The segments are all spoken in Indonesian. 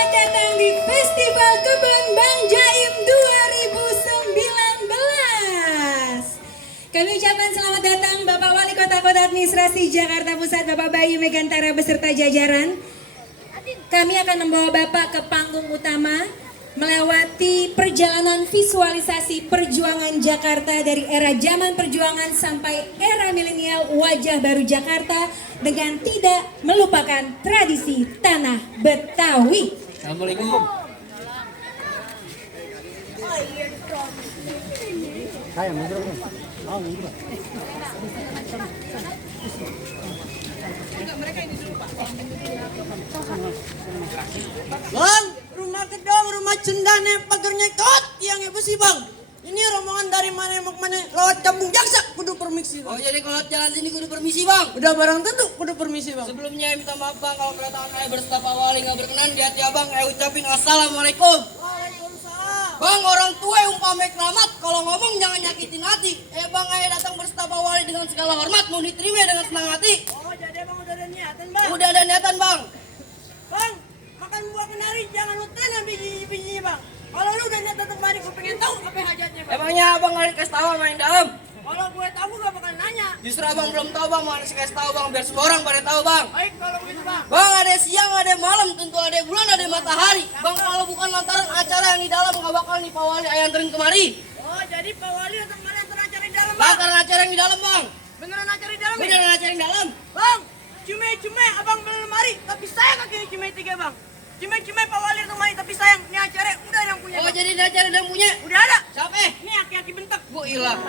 selamat datang di Festival Kebun Bang Jaim 2019. Kami ucapkan selamat datang Bapak Wali Kota Administrasi Jakarta Pusat, Bapak Bayu Megantara beserta jajaran. Kami akan membawa Bapak ke panggung utama melewati perjalanan visualisasi perjuangan Jakarta dari era zaman perjuangan sampai era milenial, wajah baru Jakarta dengan tidak melupakan tradisi tanah Betawi. Assalamualaikum. Bang, rumah gedong, rumah cendane, pagarnya kot, yang apa sih bang? Ini rombongan dari mana mau mana lewat kampung Jaksa, kudu permisi bang. Oh jadi kalau jalan sini kudu permisi bang. Udah barang tentu, kudu permisi bang. Sebelumnya minta maaf bang kalau kedatangan saya berserta Pak Wali nggak berkenan di hati abang. Saya ucapin assalamualaikum. Waalaikumsalam. Bang, orang tua yang umpame keramat kalau ngomong jangan nyakitin hati. Bang, saya datang berserta Pak Wali dengan segala hormat, mau diterima dengan senang hati. Oh jadi bang udah ada niatan bang. Udah ada niatan bang. Bang, makan buah kenari jangan lu tanam biji-bijinya bang. Kalau lu udah niat datang kemari, gue pengen tahu apa hajatnya bang. Emangnya abang nggak dikasih tahu main dalam? Kalau gue tahu gue gak bakal nanya. Justru abang belum tahu bang, mau kasih tahu bang biar semua orang pada tahu bang. Baik kalau begitu bang. Bang, ada siang, ada malam, tentu ada bulan, ada matahari. Bang, kalau bukan lantaran acara yang di dalam nggak bakal nih Pak Wali anterin kemari. Oh jadi Pak Wali untuk kalian acara di dalam bang. Lantaran acara yang di dalam bang. Beneran acara di dalam ya? Beneran acara yang di dalam. Bang, cuma abang beli lemari, tapi saya kakinya cuma 3 bang. Cuma Pak Wali lemari, tapi sayang, ini acara udah yang punya Oh bang. jadi ini acara udah punya? Udah ada. Siapa? Ini aki-aki bentak. Gua hilang.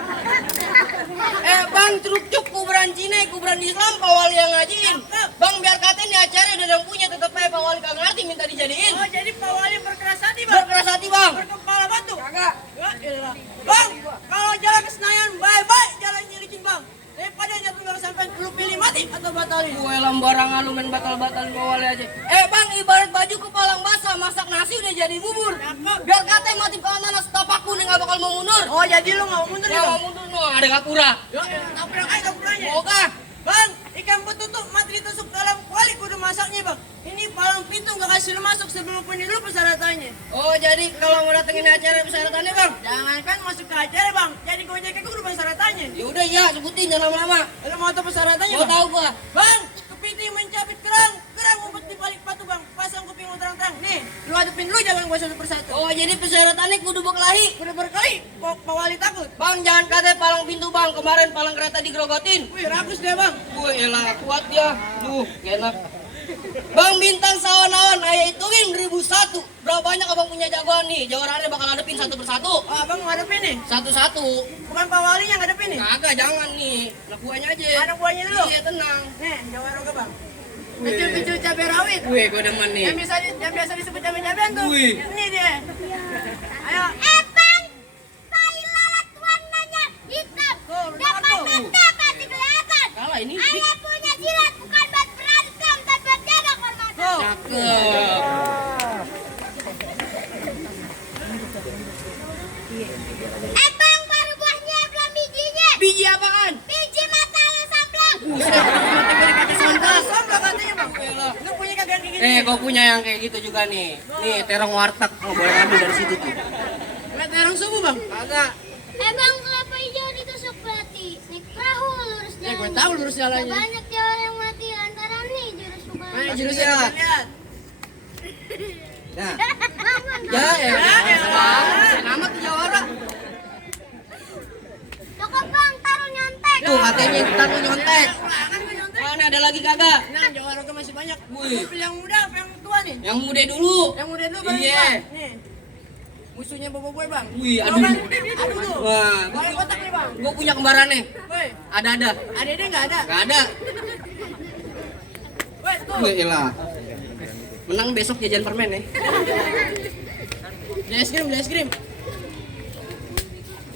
Bang, truk kuburan Cina, kuburan Islam Pak Wali yang ngajiin. Bang, biar katanya ini acara udah yang punya, tetep aja Pak Wali kagak ngerti minta dijadiin. Oh jadi Pak Wali berkeras hati bang. Berkeras hati bang. Berkepala batu. Kagak. Ya elah. Bang, kalau jalan ke Senayan baik-baik jalannya licin bang. Daripada jatuh nggak sampai lu pilih mati atau batalin. Gue lambarangan lu main batal-batalin Pak Wali aja. Bang, ibarat baju kepalang basah, masak nasi udah jadi bubur. Biar katanya mati kanan setapakku nih nggak bakal mau mundur. Oh jadi lu nggak mau mundur ya Nggak bang? mau mundur, no, ada kapura. Ya tabrak aja tabrakannya. Oke. Bang, ikan betutuk mati ditusuk dalam kuali kudu masaknya bang. Ini palang pintu nggak kasih lu masuk sebelum punya dulu persyaratannya. Oh jadi kalau mau datengin acara persyaratannya bang? Jangankan masuk ke acara bang, jadi gojek kudu persyaratannya. Ya udah ya sebutin jangan lama-lama. Lu mau tahu persyaratannya Mau bang? tahu gua. Bang, kepiting mencabit kerang ngumpet di balik batu bang. Pasang kuping lu terang-terang. Nih, lu hadapin lu jangan gua satu persatu. Oh jadi persyaratannya kudu berkelahi. Udah berkali, Pak Wali takut. Bang jangan katanya palang pintu bang, kemarin palang kereta digerogotin. Wih, ragus dia bang. Gue elah kuat dia. Duh, gak enak. Bang bintang sawan-awan, ayah hitungin 1001. Berapa banyak abang punya jagoan nih? Jagoannya bakal hadapin satu persatu. Oh, abang ngadepin nih. Satu-satu. Bukan Pak Walinya ngadepin nih. Kagak, jangan nih. Anak buahnya aja. Anak buahnya dulu. Iya, tenang. Nih, Jawa Roga bang. Kecil-kecil cabai rawit. Gue demen nih. Yang biasa disebut cabai-cabean tuh. Wih. Ini dia. Ayo. Bang, tai lalat warnanya hitam. Depan mata pasti kelihatan. Kalah ini. Ayah punya silat bukan buat berantem, tapi buat jaga kehormatan. Cakep. Bang, baru buahnya belum bijinya. Biji apaan? Biji mata lu sableng. Buset, gue dipakai santas. Sombong katanya bang. Lu punya kagak kayak gini. Gue punya yang kayak gitu juga nih. Nih, terong warteg. Oh, boleh ambil dari situ tuh. Lihat terang subuh bang. Kagak. Bang, kelapa hijau ditusuk berarti. Naik perahu lurus Ya gue jalan. tahu lurus jalannya. Banyak orang yang mati lantaran nih jurus bukan. Nah, jurusnya kita lihat. Nah. Bang, Ya, selamat di Jawara. cukup bang, taruh nyontek. Tuh katanya taruh nyontek. Ulangan gue nyontek. Mana ada lagi kagak? Nah, Jawa Roga masih banyak. Wih. Lu pilih yang muda apa yang tua nih? Yang muda dulu. Yang muda dulu baru Iya. tua. Nih. Musuhnya bobo gue bang. Wih, Tahu aduh. kan? Aduh tuh. Wah, Pakai kotak nih bang. gue punya kembarannya. Woi, Ada. ada nggak ada? Gak ada. Woi, tuh. Wih, elah. Menang besok jajan permen ya. Beli es krim.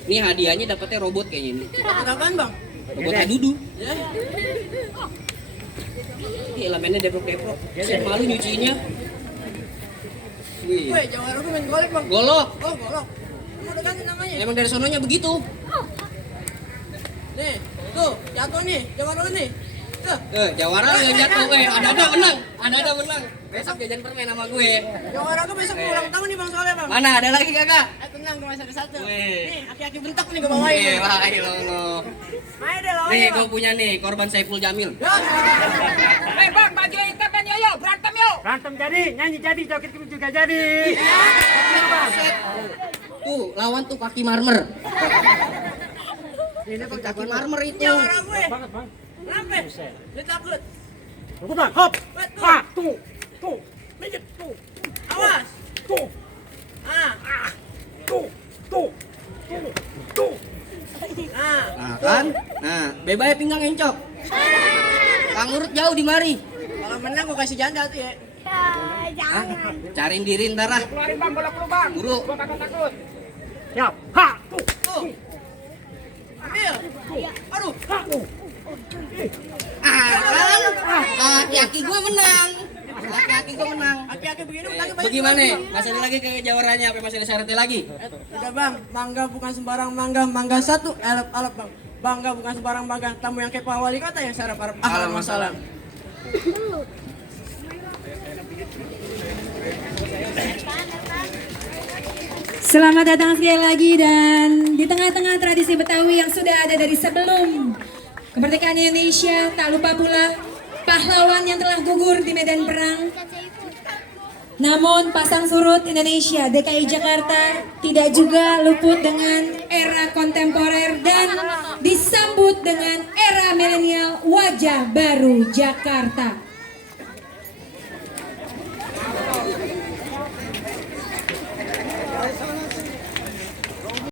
Ini hadiahnya dapetnya robot kayaknya ini. Apaan bang? Robot Adudu. Ya. Ini elemennya deprok-deprok. Saya malu nyuciinnya. Wih. Woi, Jawa Roga main golek bang. Golok. Oh, golok. Kamu udah ganti namanya? Emang dari sononya begitu. Nih, tuh, jatuh nih, Jawa Roga nih. Jawara lu yang jatuh, ada menang. Ada menang. Besok jajan permen sama gue. Jawara gue besok mau ulang tahun nih bang soalnya bang. Mana ada lagi kakak? Tenang gue masih ada satu. Wih. Nih aki-aki bentak nih gue bawain. nih. Wah, lo. Ayo deh lawan. Nih, gue punya nih, korban Saiful Jamil. Bang, baju hitam dan yoyo, berantem yuk. Berantem jadi, nyanyi jadi, joget juga jadi. Tuh, lawan tuh kaki marmer. Ini kaki marmer itu. Jawara gue. Banget bang. Kenapa? Dia takut. Tunggu bang, hop. Betul. Wah, tuh, minggir, tuh, Awas. tuh, Ah. tuh. Ah. Nah, kan? Nah, bebaya pinggang encok. Kang Urut jauh di mari. Kalau menang gue kasih janda tuh ya. Hah? Cariin diri ntar lah. Keluarin bang, bola keluar bang. Buru. Gua kagak takut. Ya, ha, tuh, Tuh. Ambil. Aduh. ha, tuh. Kan? Aki-aki gue menang. Aki-aki gue menang. Aki-aki begini utangnya banyak. Bagaimana? Masih ada lagi ke jawarannya? Apa masih ada syaratnya lagi? Udah bang, mangga bukan sembarang mangga, mangga satu, alap bang. Bangga bukan sembarang bangga, tamu yang kayak Pak Wali Kota yang sarap harap ahlan wassalam. Selamat datang sekali lagi dan di tengah-tengah tradisi Betawi yang sudah ada dari sebelum kemerdekaan Indonesia, tak lupa pula pahlawan yang telah gugur di medan perang. Namun pasang surut Indonesia, DKI Jakarta tidak juga luput dengan era kontemporer dan disambut dengan era milenial wajah baru Jakarta.